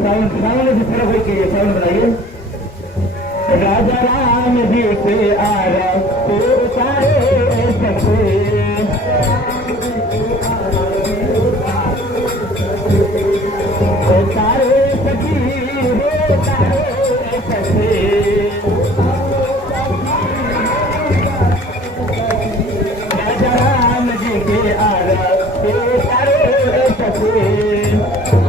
साउंड थोड़ा कोई के साउंड बनाइए। राजा राम जी के आरा तो सारे सखे सारे सखी हो सारे सखे राजा राम जी के आरा तो सारे सखे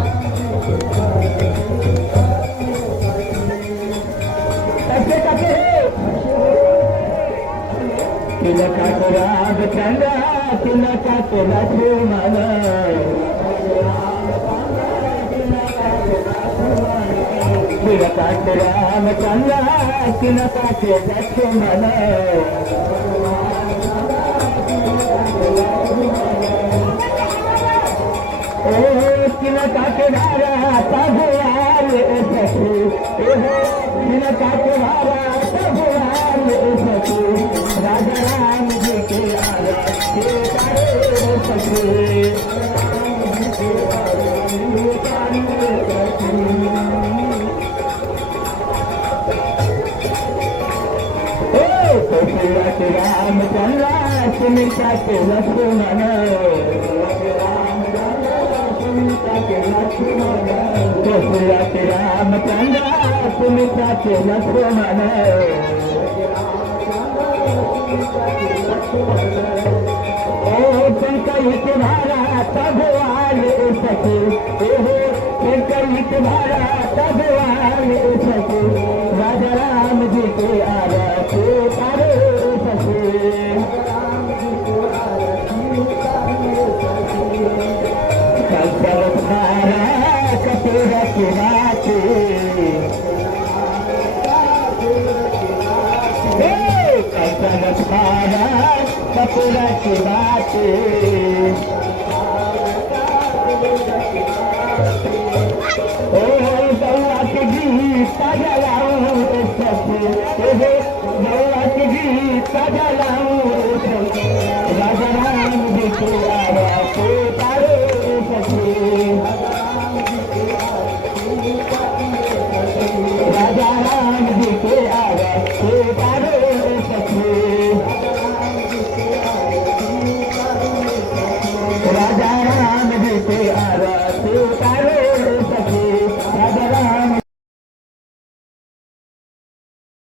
तिलका राग चंदा तिलका लक्ष्मण तिलका राम चंदा तिलका लक्ष्मण ओ तिलका धारा तबुआल सखी तिलका धारा तबुआल सखी राजा राम जी के आरा के सारे सखी राम चंद्रा सुमिता के लक्ष्मण राम चंद्रा सुमिता के लक्ष्मण ओ पंकज तुम्हारा तबवाल सके ओहो पंकज तुम्हारा तबवाल सके राजा राम जी के आरा के तारे सके कल तुम्हारा कपूरा की बात कपूरा की बात